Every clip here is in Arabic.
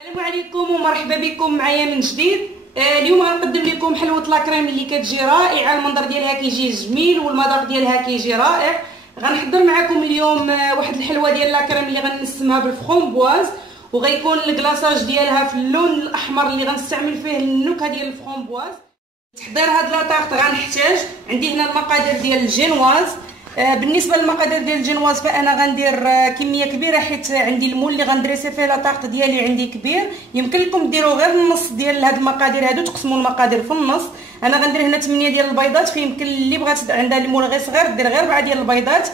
السلام عليكم ومرحبا بكم معايا من جديد. اليوم غنقدم لكم حلوه لاكريم اللي كتجي رائعه. المنظر ديالها كيجي جميل والمذاق ديالها كيجي رائع. غنحضر معكم اليوم واحد الحلوه ديال لاكريم اللي غنسمها بالفرومبواز، وغيكون الكلاصاج ديالها في اللون الاحمر اللي غنستعمل فيه النكهه ديال الفرومبواز. تحضير هاد لاطاغط غنحتاج عندي هنا المقادير ديال الجينواز. بالنسبه للمقادير ديال الجينواز فانا غندير كميه كبيره حيت عندي المول اللي غندريسي فيه لاطاغط ديالي عندي كبير. يمكن لكم ديروا غير النص ديال هاد المقادير هادو، تقسموا المقادير في النص. انا غندير هنا 8 ديال البيضات، فيمكن اللي بغات عندها المول غير صغير دير غير 4 ديال البيضات.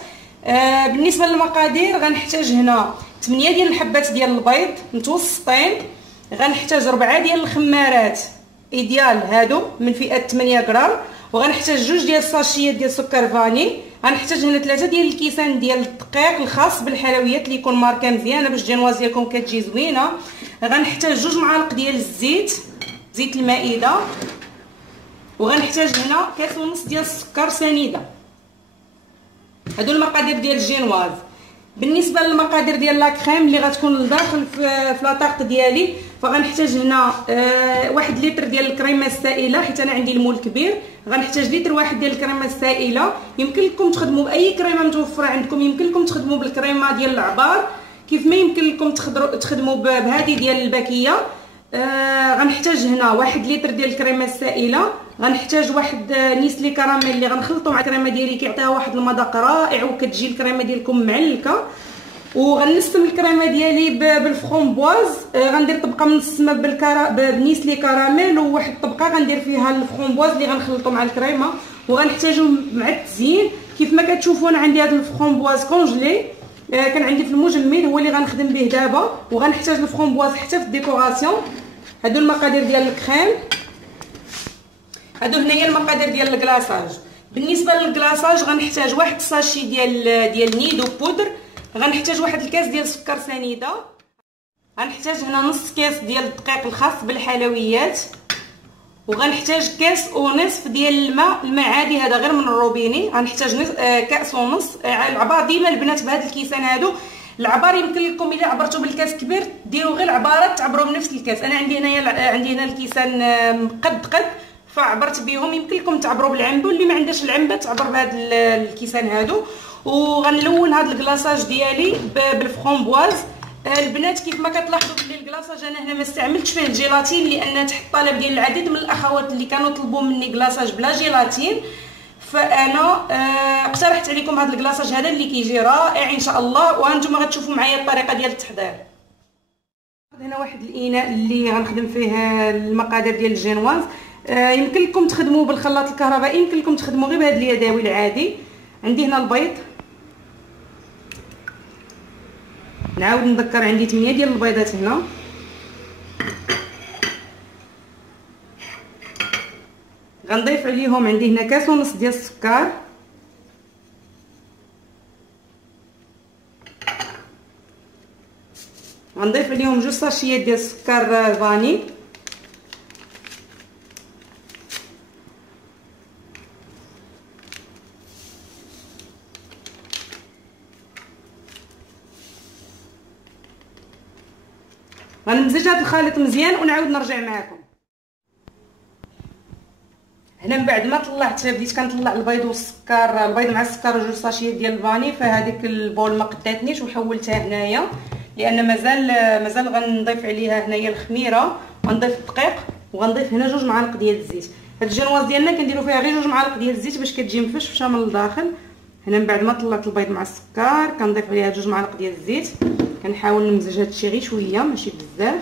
بالنسبه للمقادير غنحتاج هنا 8 ديال الحبات ديال البيض متوسطين، غنحتاج 4 ديال الخمارات ايديال هادو من فئه 8 غرام، وغنحتاج 2 ديال الساشيات ديال سكر فاني. غنحتاج هنا 3 ديال الكيسان ديال الدقيق الخاص بالحلويات اللي يكون ماركه مزيانه باش الجينواز ديالكم كتجي زوينه. غنحتاج 2 معالق ديال الزيت، زيت المائده، وغنحتاج هنا كاس ونص ديال السكر سنيده. هادو المقادير ديال الجينواز. بالنسبه للمقادير ديال لاكريم اللي غتكون لداخل في لاطاغط ديالي فغنحتاج هنا 1 لتر ديال الكريمه السائله حيت انا عندي المول كبير. غنحتاج لتر واحد ديال الكريمه السائله. يمكن لكم تخدموا باي كريمه متوفره عندكم، يمكن لكم تخدموا بالكريمه ديال العبار كيف ما يمكن لكم تخدموا بهذه ديال الباكيه. غنحتاج هنا 1 لتر ديال الكريمه السائله. غنحتاج واحد نيسلي كراميل اللي غنخلطو مع الكريمه ديالي كيعطيها واحد المذاق رائع وكتجي الكريمه ديالكم معلكه. وغنسم الكريمه ديالي بالفرومبواز. غندير طبقه من السما بنيسلي كراميل، وواحد الطبقه غندير فيها الفرومبواز اللي غنخلطو مع الكريمه. وغنحتاجو مع التزيين كيف ما كتشوفوا انا عندي هذا الفرومبواز كونجلي كان عندي في المجمد هو اللي غنخدم به دابا. وغنحتاج الفرومبواز حتى في الديكوراسيون. هادو المقادير ديال الكريم، هادو هنايا المقادير ديال الكلاصاج. بالنسبه للكلاصاج غنحتاج واحد الساشي ديال نيدو بودر، غنحتاج واحد الكاس ديال السكر سنيده، غنحتاج هنا نص كاس ديال الدقيق الخاص بالحلويات، وغنحتاج كاس ونصف ديال الماء عادي هذا غير من الروبيني. غنحتاج كاس ونص. العبار ديما البنات بهاد الكيسان هادو العبار يمكن لكم الا عبرتوا بالكاس كبير ديروا غير العبارات تعبروا بنفس الكاس. انا عندي هنا الكيسان قد فعبرت بهم. يمكن لكم تعبروا بالعنبه، اللي ما عندهاش العنبه تعبر بهاد الكيسان هادو. وغنلون هاد الكلاصاج ديالي بالفرومبواز. البنات كيف ما كتلاحظوا بلي الكلاصاج انا هنا ما استعملتش فيه الجيلاتين لان تحت طلب ديال العديد من الاخوات اللي كانوا طلبوا مني كلاصاج بلا جيلاتين، فانا اقترحت عليكم هذا الكلاصاج هذا اللي كيجي رائع ان شاء الله. وانتم غتشوفوا معايا الطريقه ديال التحضير. هنا واحد الاناء اللي غنخدم فيه المقادير ديال الجينواز. يمكن لكم تخدموا بالخلاط الكهربائي، يمكن لكم تخدموا غير بهذا اليدوي العادي. عندي هنا البيض، نعاود نذكر عندي 8 ديال البيضات هنا. غنضيف عليهم عندي هنا كاس ونص ديال السكر، غنضيف عليهم 2 ساشيات ديال السكر فاني، غنمزج هذا الخليط مزيان ونعاود نرجع معكم. هنا من بعد ما طلعت بديت كنطلع البيض والسكر، البيض مع السكر و2 ساشيات ديال الفاني، فهذيك البول ما قداتنيش وحولتها هنايا لان مازال غنضيف عليها هنايا الخميره، غنضيف الدقيق، وغنضيف هنا 2 معالق ديال الزيت. هاد الجينواز ديالنا كنديروا فيها غير 2 معالق ديال الزيت باش كتجي مفشفشه من الداخل. هنا من بعد ما طلعت البيض مع السكر كنضيف عليها 2 معالق ديال الزيت. كنحاول نمزج هادشي غير شويه ماشي بزاف.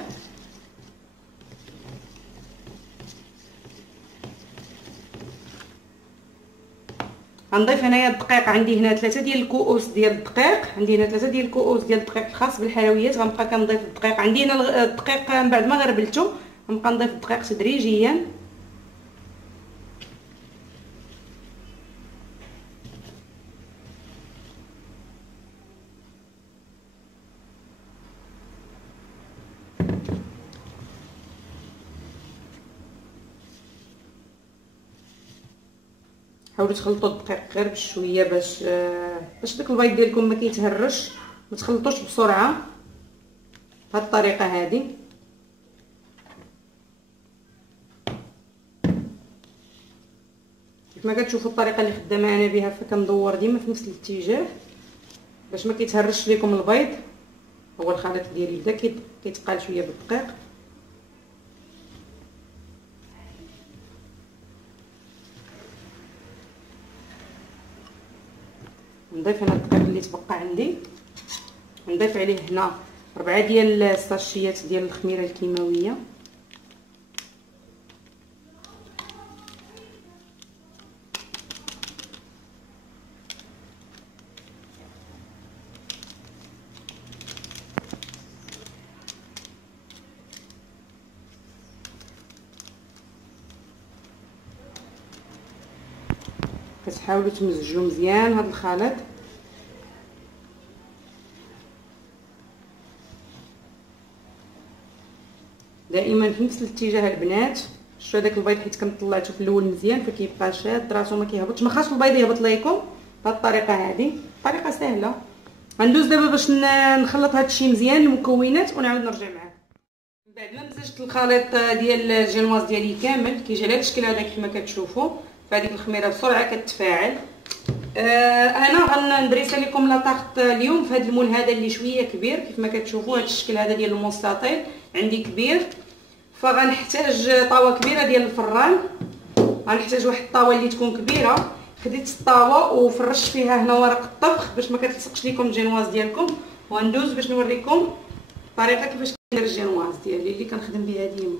غنضيف هنايا الدقيق. عندي هنا 3 ديال الكؤوس ديال الدقيق، عندي هنا 3 ديال الكؤوس ديال الدقيق الخاص بالحلويات. غنبقى كنضيف الدقيق. عندي هنا الدقيق من بعد ما غربلته غنبقى نضيف الدقيق تدريجيا. حاولوا تخلطوا الدقيق غير بشويه باش داك البيض ديالكم ما كيتهرش. ما تخلطوش بسرعه بهذه الطريقه هذه. كما كتشوفوا الطريقه اللي خدامه انا بها، فكندور ديما في نفس الاتجاه باش ما كيتهرش لكم البيض. هو الخليط ديالي بدا كيتقال شويه بالدقيق. نضيف هنا الدقيق اللي تبقى عندي، نضيف عليه هنا 4 ديال الساشيات ديال الخميره الكيماويه. كتحاولوا تمزجوا مزيان هذا الخليط. دائما في نفس الاتجاه البنات. شفتوا هذاك البيض حيت كنت طلعته في الاول مزيان فكيبقى شاد راسو ما كيهبطش. ما خاصش البيض يهبط ليكم بهذه الطريقه، هذه طريقه سهله. غندوز دابا باش نخلط هذا الشيء مزيان المكونات ونعاود نرجع معكم. بعد ما مزجت الخليط ديال الجينواز ديالي كامل كيجي على هذا الشكل هذا كما كتشوفوا، فهذيك الخميره بسرعه كتفاعل. انا غندريسا لكم لاطاغط اليوم في هذا المول هذا اللي شويه كبير كيف ما كتشوفوا. هذا الشكل هذا ديال المستطيل عندي كبير، فغنحتاج طاوه كبيره ديال الفران. غنحتاج واحد الطاوه اللي تكون كبيره. خديت الطاوه وفرشت فيها هنا ورق الطبخ باش ما كتلصقش لكم الجينواز ديالكم. وغندوز باش نوريكم الطريقه كيفاش كندير الجينواز ديالي اللي كنخدم بها ديما.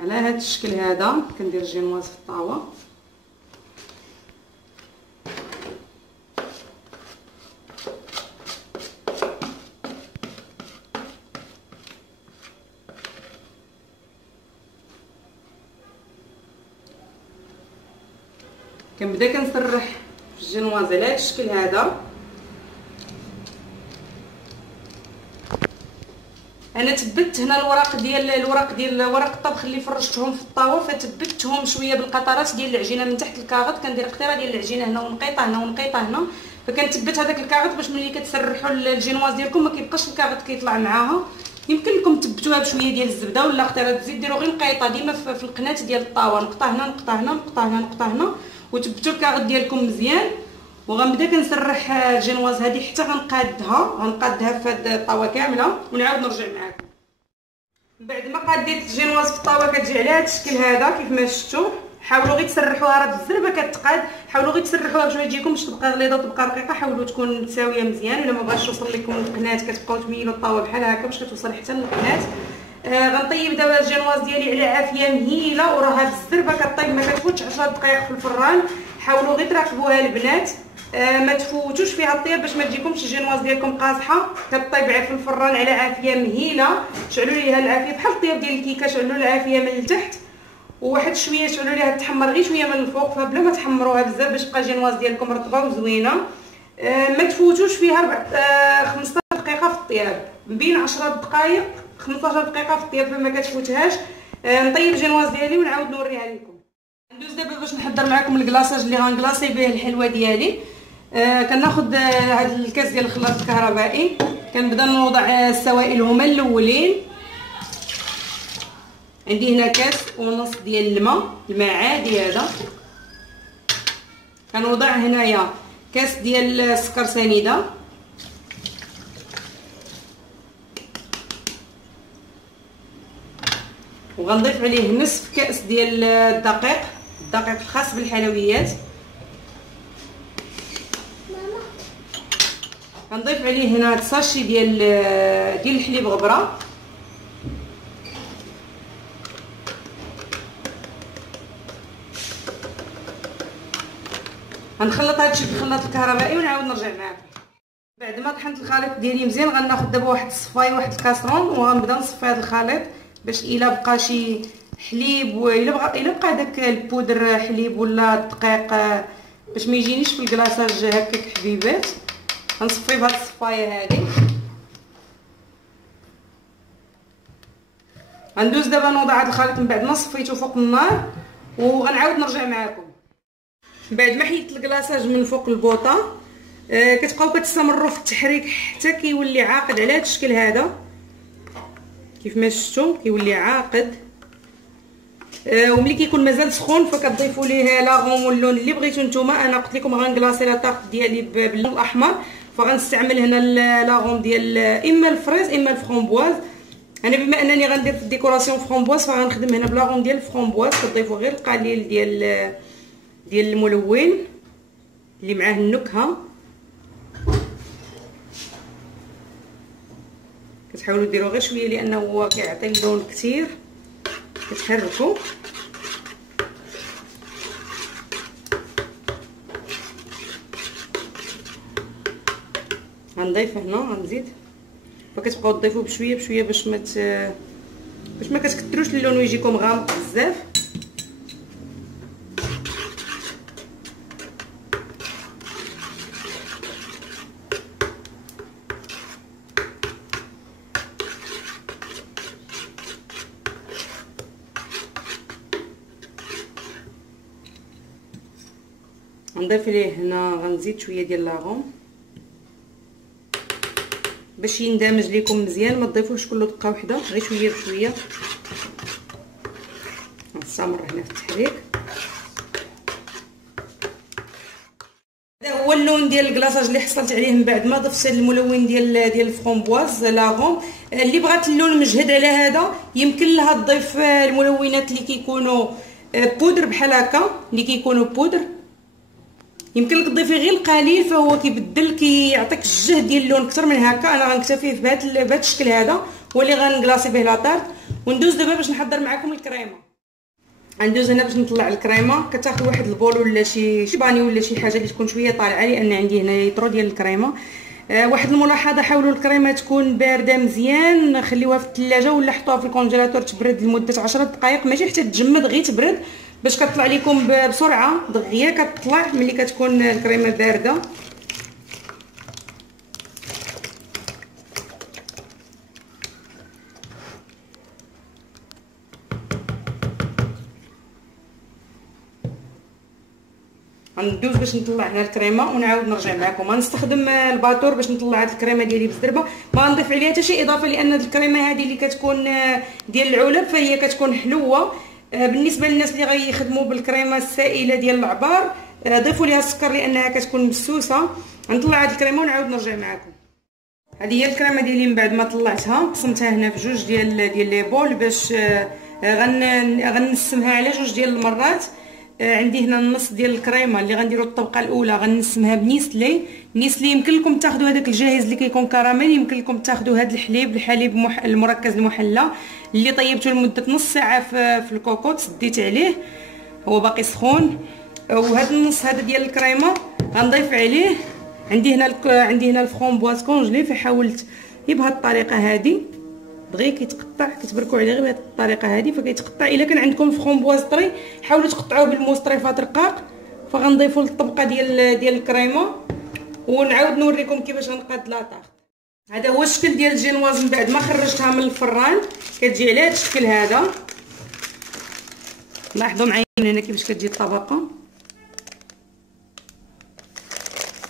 على هذا الشكل هذا كندير الجينواز في الطاوه. كنبدا كنسرح في الجينواز على هذا الشكل هذا. انا تبت هنا الورق ديال ورق الطبخ اللي فرشتهم في الطاوه، فتبتهم شويه بالقطرات ديال العجينه من تحت الكاغط. كندير قطيره ديال العجينه هنا ونقيطه هنا ونقيطه هنا، فكنتبت هذاك الكاغط باش ملي كتسرحوا الجينواز ديالكم ما كيبقاش الكاغط كيطلع معاها. يمكن لكم تبتوها بشويه ديال الزبده ولا قطيره زيت، ديروا غير نقيطه ديما في القناه ديال الطاوه، نقطه هنا نقطه هنا نقطه هنا نقطه هنا، وتبتوا الكاغط ديالكم مزيان. وغنبدا كنسرح الجينواز هذه حتى غنقادها في هذه الطاوه كامله ونعاود نرجع معكم. بعد ما قاديت الجينواز في الطاوه كتجي على هذا الشكل هذا كيف ما شفتوا. حاولوا غير تسرحوها، راه بالزربه كتقاد. حاولوا غير تسرحوها باش ما تجيكمش تبقى غليظه وتبقى رقيقه. حاولوا تكون متساويه مزيان، الا ما بغاش توصل لكم القنات كتبقاو تميلوا الطاوه بحال هكا باش كتوصل حتى للقنات. غنطيب دابا الجينواز ديالي على عافيه مهيله، وراها بالزربه كطيب ما كتفوتش 10 دقائق في الفران. حاولوا غير تراقبوها البنات، ما تفوتوش فيها الطياب باش ما تجيكمش الجينواز ديالكم قاصحه. كطيب في الفران على عافيه مهيله. شعلوا ليها العافيه بحال الطياب ديال الكيكه، شعلوا العافيه من التحت وواحد شويه شعلوا ليها تحمر غير شويه من الفوق، فبلا ما تحمروها بزاف باش تبقى الجينواز ديالكم رطبه وزوينه. ما تفوتوش فيها 15 دقيقه في الطياب، بين 10 دقائق 15 دقيقه في الطياب فما كتفوتهاش. نطيب الجينواز ديالي ونعاود نوريها لكم. ندوز دابا باش نحضر معكم الكلاصاج اللي غنكلاصي به الحلوه ديالي. كناخذ هذا الكاس ديال الخلاط الكهربائي، كنبدا نوضع السوائل هما الاولين. عندي هنا كاس ونص ديال الماء عادي هذا. كنوضع هنايا كاس ديال السكر سنيده، وغنضيف عليه نصف كاس ديال الدقيق الخاص بالحلويات. غنضيف عليه هنا ساشي ديال الحليب غبره. غنخلط هادشي بالخلاط الكهربائي ونعاود نرجع معكم. بعد ما طحنت الخليط ديالي مزيان غناخذ دابا واحد الصفايه واحد الكاسرون وغنبدا نصفي هذا الخليط باش الا بقى شي حليب الا بقى داك البودر حليب ولا الدقيق باش ما يجينيش في الكلاصاج هكاك حبيبات. غنصفي بهاد الصفايه هذه. غندوز دابا نوضع هذا الخليط من بعد ما صفيته فوق النار وغنعاود نرجع معكم. بعد ما حيدت الكلاصاج من فوق البوطه كتبقاو كتستمروا في التحريك حتى كيولي عاقد على هذا الشكل هذا كيف ما شفتوا كيولي عاقد. وملي كيكون مازال سخون فكتضيفوا ليه لاغوم واللون اللي بغيتو نتوما. انا قلت لكم غنكلاصي لا طارت ديالي باللون الاحمر، فغنستعمل هنا لاغوم ديال اما الفريز اما الفرامبواز. انا بما انني غندير في الديكوراسيون فramboise فغنخدم هنا بلاغوم ديال الفرامبواز. كتضيفوا غير القليل ديال الملون اللي معاه النكهه، كتحاولوا ديروا غير شويه لانه هو كيعطي اللون كثير. كتحركوا غنضيف هنا، غنزيد، فكتبقاو تضيفوا بشويه بشويه باش ما كتكثروش اللون ويجيكم غامق بزاف. غنضيف ليه هنا، غنزيد شويه ديال لاغوم باش يندمج لكم مزيان. ما تضيفوش كله دقه واحده، غير شويه بشويه. نستمر هنا في التحريك. هذا هو اللون ديال الكلاصاج اللي حصلت عليه من بعد ما ضفت الملون ديال الفرامبواز لاغوم. اللي بغات اللون مجهد على هذا يمكن لها تضيف الملونات اللي كيكونوا بودر بحال هكا، اللي كيكونوا بودر يمكن لك تضيفي غير القليل فهو كيبدل كيعطيك الجهد ديال اللون اكثر من هكا. انا غنكتفي بهذا الشكل هذا هو اللي غنكلاصي به لاطارت. وندوز دابا باش نحضر معكم الكريمه. غندوز هنا باش نطلع الكريمه. كتاخذ واحد البول ولا شي باني ولا شي حاجه اللي تكون شويه طالعه، لان عندي هنا يطرو ديال الكريمه. واحد الملاحظه، حاولوا الكريمه تكون بارده مزيان، خليوها في الثلاجه ولا حطوها في الكونجيلاتور تبرد لمده 10 دقائق، ماشي حتى تجمد، غير تبرد باش كتطلع لكم بسرعه دغيا. كتطلع ملي كتكون الكريمه بارده. غندوز باش نطلع هنا الكريمه ونعاود نرجع معكم. غنستخدم الباطور باش نطلع هاد الكريمه ديالي بزربه، ما غنضيف عليها حتى شي اضافه، لان هاد الكريمه هذه اللي كتكون ديال العلب فهي كتكون حلوه. بالنسبه للناس اللي غيخدموا بالكريمه السائله ديال العبار ضيفوا ليها السكر لانها كتكون مسوسه. غنطلع هاد الكريمه ونعاود نرجع معكم. هذه هي الكريمه ديالي من بعد ما طلعتها، قسمتها هنا في جوج ديال لي بول باش غنسمها على جوج ديال المرات. عندي هنا النص ديال الكريمه اللي غنديروا الطبقه الاولى غنسمها بنيسلي. نيسلي يمكن لكم تاخذوا هذاك الجاهز اللي كيكون كراميل، يمكن لكم تاخذوا هذا الحليب المركز المحلى اللي طيبته لمده نص ساعه في الكوكوط، سديت عليه هو باقي سخون. وهذا النص هذا ديال الكريمه غنضيف عليه. عندي هنا الفرامبواز كونجلي، فحاولت بهذه الطريقه هذه دغيا كيتقطع، كتبركوا عليه غير بهذه الطريقه هذه فكيتقطع. الا كان عندكم فرامبواز طري حاولوا تقطعوه بالموس طريفات رقاق. فغنضيفوا الطبقه ديال الكريمه ونعاود نوريكم كيفاش غنقاد لاطارت. هذا هو الشكل ديال الجينواز من بعد ما خرجتها من الفران، كتجي على هذا الشكل هذا. لاحظوا معايا هنا كيفاش كتجي الطبقه،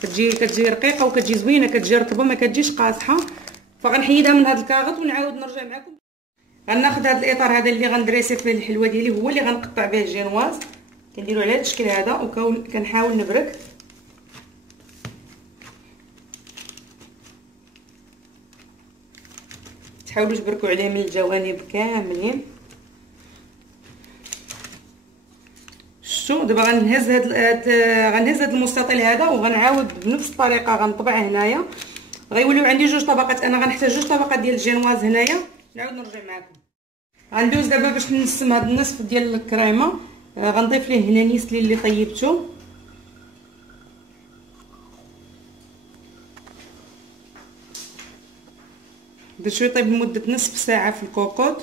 كتجي رقيقه وكتجي زوينه، كتجي رطبه ما كتجيش قاصحه. فغنحيدها من هذا الكاغط ونعاود نرجع معكم. غناخذ هذا الاطار هذا اللي غندريسي فيه الحلوه ديالي، هو اللي غنقطع به الجينواز. كنديرو على هذا الشكل هذا وكنحاول نبرك. تحاولوا تبركوا عليه من الجوانب كاملين. شفتوا دابا غنهز هاد المستطيل هذا وغنعاود بنفس الطريقه غنطبع هنايا. غيوليو عندي جوج طبقات، انا غنحتاج جوج طبقات ديال الجينواز هنايا. نعاود نرجع معكم. غندوز دابا باش نقسم هاد النصف ديال الكريمه. غنضيف ليه هنا نيسلي اللي طيبته، درتو يطيب لمده نصف ساعه في الكوكوط.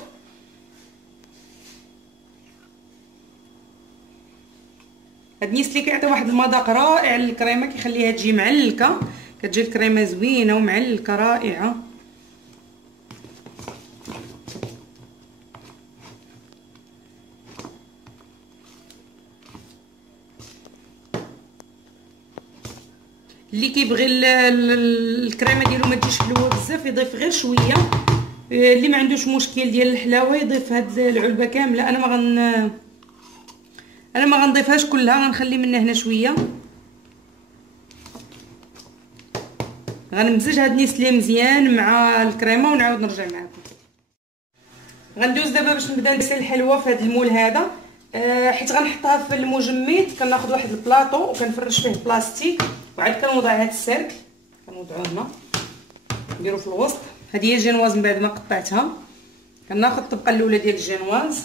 هاد النيسلي كيعطي واحد المذاق رائع للكريمه، كيخليها تجي معلكه، كتجي الكريمه زوينه ومعلكه رائعه. اللي كيبغي الكريمه ديالو ما تجيش حلوه بزاف يضيف غير شويه. اللي ما عندوش مشكل ديال الحلاوه يضيف هاد العلبه كامله. انا انا ما غنضيفهاش كلها، غنخلي منها هنا شويه. غنمزج هاد النسلي مزيان مع الكريمه ونعاود نرجع معكم. غندوز دابا باش نبدا نغسل الحلوه في هاد المول هذا. حيت غنحطها في المجمد، كناخذ واحد البلاطو وكنفرش فيه بلاستيك، وعاد كنوضع هاد السيرك كنوضعو هنا نديرو في الوسط. هذه هي الجينواز من بعد ما قطعتها. كناخذ الطبقه الاولى ديال الجينواز،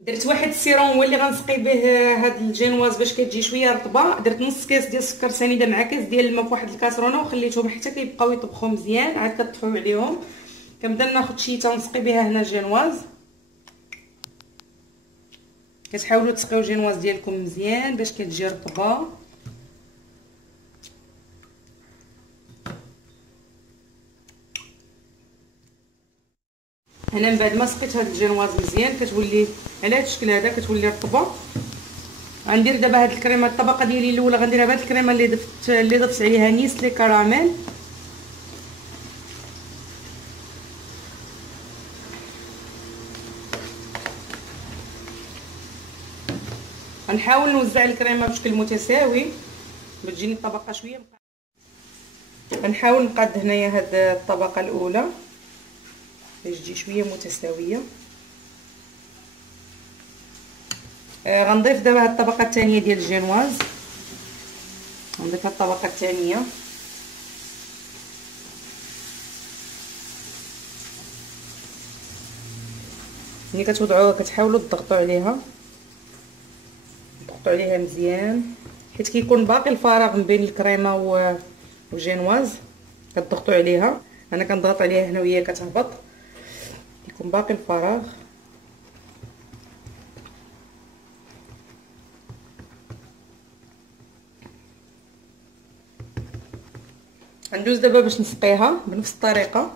درت واحد السيروم هو اللي غنسقي به هاد الجينواز باش كتجي شويه رطبه. درت نص كاس ديال السكر سنيده مع كاس ديال الماء في واحد الكاسرونه وخليتهم حتى كيبقاو يطبخوا مزيان، عاد كتطفيو عليهم. كنبدا ناخذ شيته ونسقي بها هنا الجينواز. كتحاولوا تسقيو الجينواز ديالكم مزيان باش كتجي رطبه. هنا من بعد ما سقيت هاد الجينواز مزيان كتولي على هاد الشكل هذا، كتولي رطبه. غندير دابا هاد الكريمه، الطبقه ديالي الاولى غنديرها بهاد الكريمه اللي ضفت عليها نيسلي كراميل. غنحاول نوزع الكريمه بشكل متساوي باش تجيني الطبقه شويه. غنحاول نقاد هنايا هاد الطبقه الاولى باش تجي شويه متساويه. غنضيف دابا هاد الطبقه الثانيه ديال الجينواز، غنضيف هاد الطبقه الثانيه. ملي كتوضعوها كتحاولوا تضغطوا عليها، تضغطوا عليها مزيان حيت كيكون باقي الفراغ ما بين الكريمه والجينواز. كتضغطوا عليها، انا كنضغط عليها هنا وهي كتهبط، كيكون باقي الفراغ. غندوز دابا باش نسقيها بنفس الطريقه.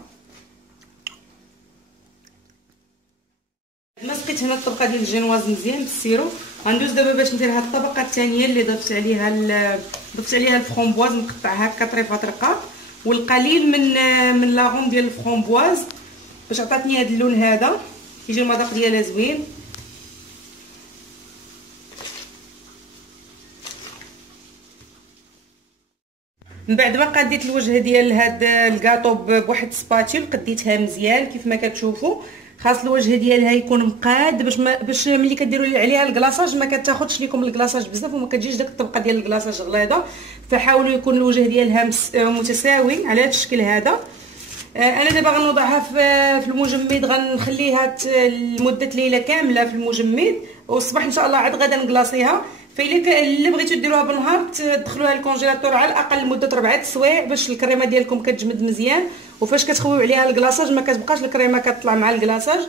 ما سقيت هنا الطبقه ديال الجينواز مزيان بالسيرو. غندوز دابا باش ندير هاد الطبقه الثانيه اللي ضفت عليها الفرomboise، نقطعها هكا طريفات رقاق، والقليل من لاغوم ديال الفرomboise باش عطاتني هاد اللون هذا، كيجي المذاق ديالها زوين. من بعد ما قديت الوجه ديال هاد الكاطو بواحد السباتيل، قديتها مزيان كيف ما كتشوفوا. خاص الوجه ديالها يكون مقاد باش ملي كديروا عليها الكلاصاج ما كتاخذش لكم الكلاصاج بزاف وما كتجيش داك الطبقه ديال الكلاصاج غليظه. فحاولوا يكون الوجه ديالها متساوي على هذا الشكل هذا. انا دابا غنوضعها في المجمد، غنخليها لمده ليله كامله في المجمد، والصباح ان شاء الله عاد غدا نكلاصيها. فإلا بغيتو ديروها بالنهار تدخلوها للكونجيلاتور على الاقل لمده 4 سوايع باش الكريمه ديالكم كتجمد مزيان، وفاش كتخويو عليها الكلاصاج ما كتبقاش الكريمه كتطلع مع الكلاصاج.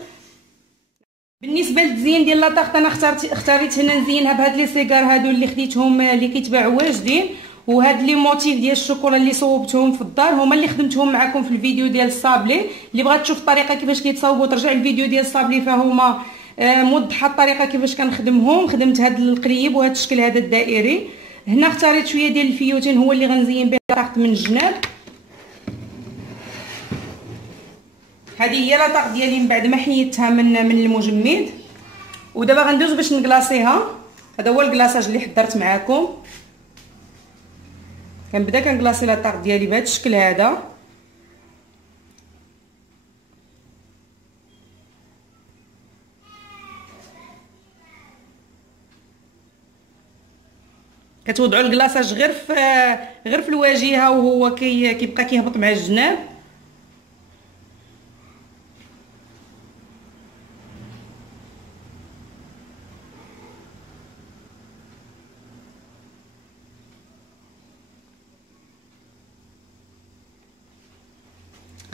بالنسبه للتزيين ديال لاطاغط انا اختاريت هنا نزينها بهاد لي سيغار هادو اللي خديتهم اللي كيتباعوا واجدين، وهاد لي موتيف ديال الشوكولا اللي صوبتهم في الدار هما اللي خدمتهم معكم في الفيديو ديال الصابلي. اللي بغات تشوف الطريقه كيفاش كيتصاوبوا ترجع الفيديو ديال الصابلي، فهما موضحه الطريقه كيفاش كنخدمهم. خدمت هاد القريب وهاد الشكل هذا الدائري. هنا اختاريت شويه ديال الفيوتين هو اللي غنزين به لاطاغط من الجناب. هذه هي لاطاغط ديالي من بعد ما حيدتها من المجمد، ودابا غندوز باش نكلاصيها. هذا هو الكلاصاج اللي حضرت معكم. كنبدا كنكلاصي لاطاغط ديالي بهذا الشكل هذا. كتوضعوا الكلاصاج غير في الواجهه وهو كيبقى كيهبط مع الجناب.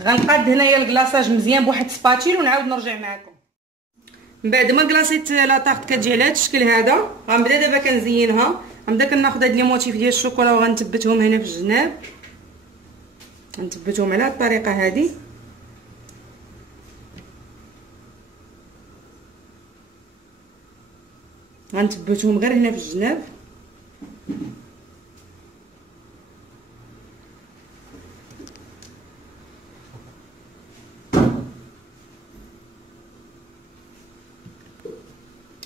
غنقاد هنايا الكلاصاج مزيان بواحد سباتيل ونعاود نرجع معكم. من بعد ما كلاصيت لاطاغط كتجي على هذا الشكل هذا، غنبدا دابا كنزينها. غنبدا كناخذ هاد لي موتيف ديال الشوكولا وغنثبتهم هنا في الجناب، غنثبتهم على هاد الطريقه هذه. غنثبتهم غير هنا في الجناب.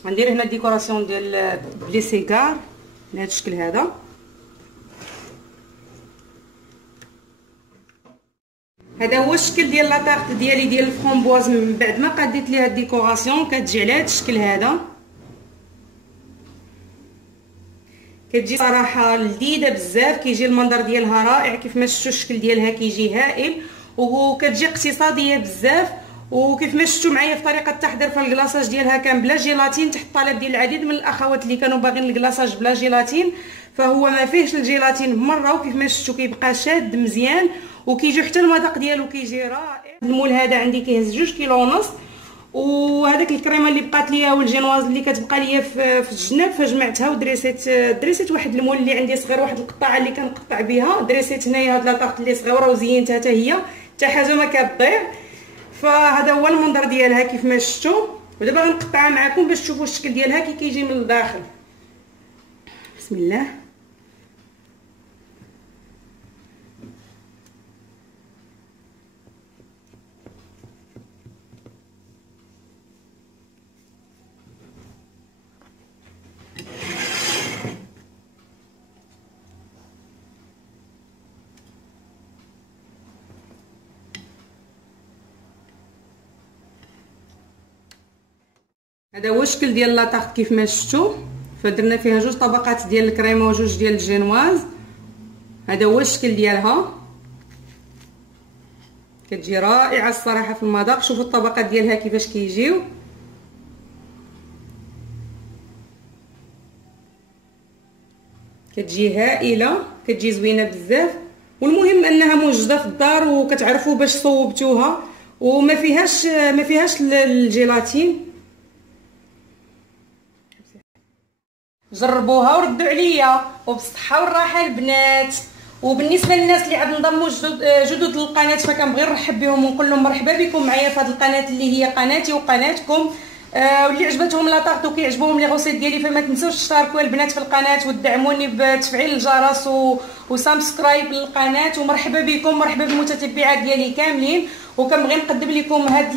غندير هنا ديكوراسيون ديال بلي سيكار بهذا الشكل هذا. هذا هو الشكل ديال لاطارت ديالي ديال الفرامبواز من بعد ما قاديت ليها الديكوراسيون. كتجي على هذا الشكل هذا، كتجي صراحه لذيذه بزاف، كيجي المنظر ديالها رائع كيف ما شفتوا الشكل ديالها كيجي هائل، وكتجي اقتصاديه بزاف. وكيف ما شفتوا معايا في طريقه التحضير فالكلاصاج ديالها كان بلا جيلاتين، تحت طلب ديال العديد من الاخوات اللي كانوا باغيين الكلاصاج بلا جيلاتين، فهو ما فيهش الجيلاتين بمره، وكيف ما شفتوا كيبقى شاد مزيان وكيجي حتى المذاق ديالو كيجي رائع. المول هذا عندي كيهز 2 كيلو ونص، وهذاك الكريمه اللي بقات ليا والجينواز اللي كتبقى ليا في الجناب فجمعتها دريسيت واحد المول اللي عندي صغير، واحد القطعه اللي كنقطع بها، دريسيت هنايا هاد لاطارت اللي صغيره وزينتها حتى هي، حتى حاجه ما كتضيع. فهذا هو المنظر ديالها كيف ما شفتوا، ودابا غنقطعها معكم باش تشوفوا الشكل ديالها كي كيجي من الداخل. بسم الله. هذا هو الشكل ديال لاطارت كيف ما شفتوا، فدرنا فيها 2 طبقات ديال الكريمه و2 ديال الجينواز. هذا هو الشكل ديالها، كتجي رائعه الصراحه في المذاق. شوفوا الطبقات ديالها كيفاش كيجيو، كتجي هائله، كتجي زوينه بزاف. والمهم انها موجوده في الدار وكتعرفوا باش صوبتوها وما فيهاش الجيلاتين. جربوها وردوا عليا وبالصحه والراحه البنات. وبالنسبه للناس اللي عاد انضموا جدد للقناه فكنبغي نرحب بهم ونقول لهم مرحبا بكم معايا في هذه القناه اللي هي قناتي وقناتكم. واللي عجبتهم لاطارت وكيعجبوهم لي غوسيت ديالي فما تنسوش تشتركوا البنات في القناه وتدعموني بتفعيل الجرس وسبسكرايب للقناه. ومرحبا بكم، مرحبا بالمتتبعات ديالي كاملين. وكنبغي نقدم لكم هاد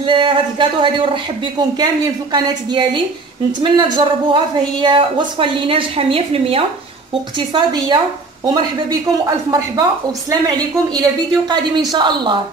الكاطو هذه ونرحب بكم كاملين في القناه ديالي. نتمنى تجربوها، فهي وصفه اللي ناجحه 100% واقتصاديه. ومرحبا بكم والف مرحبا وبسلام عليكم، الى فيديو قادم ان شاء الله.